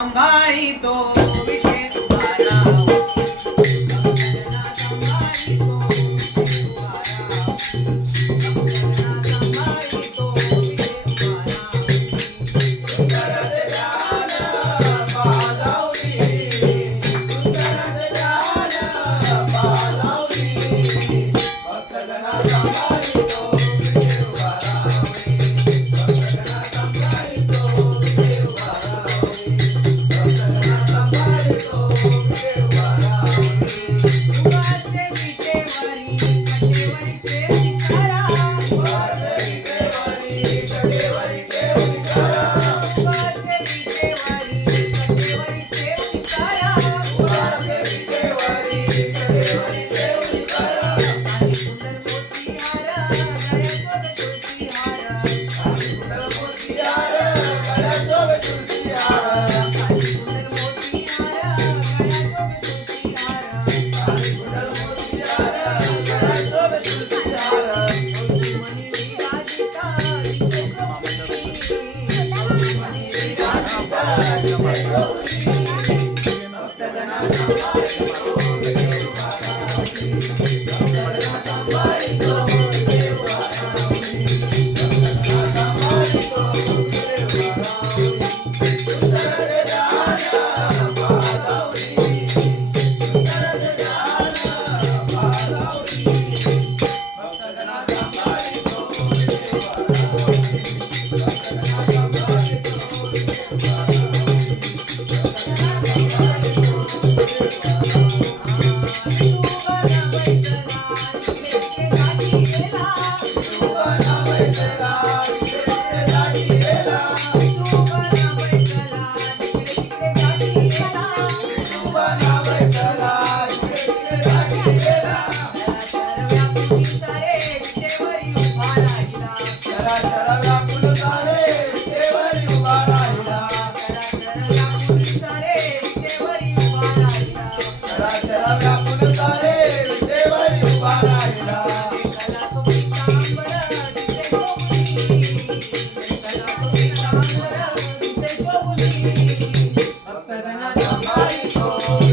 ਮੰਗਾਈ ਤੋ Hayko.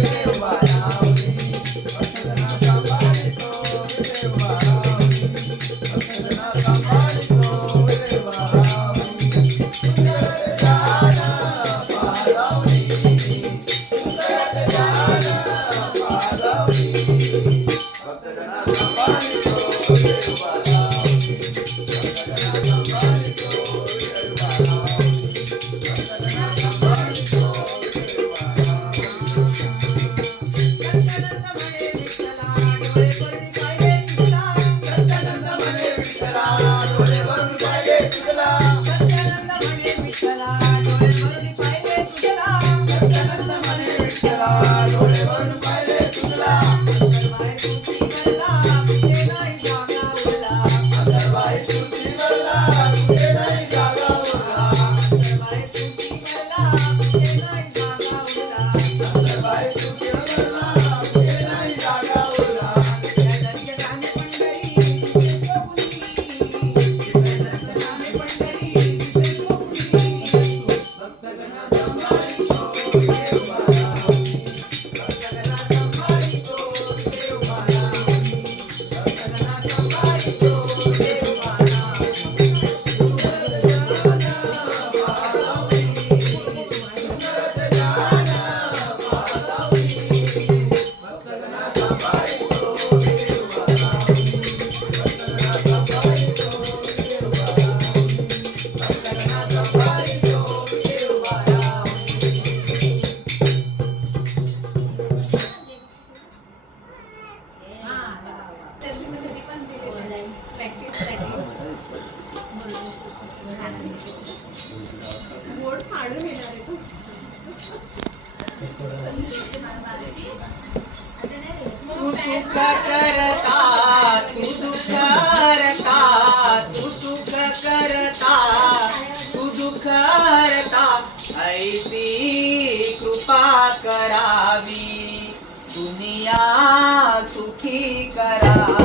सुख करता, तू दुख करता, तू सुख करता, तू दुख करता, ऐसी कृपा करावी, दुनिया सुखी करा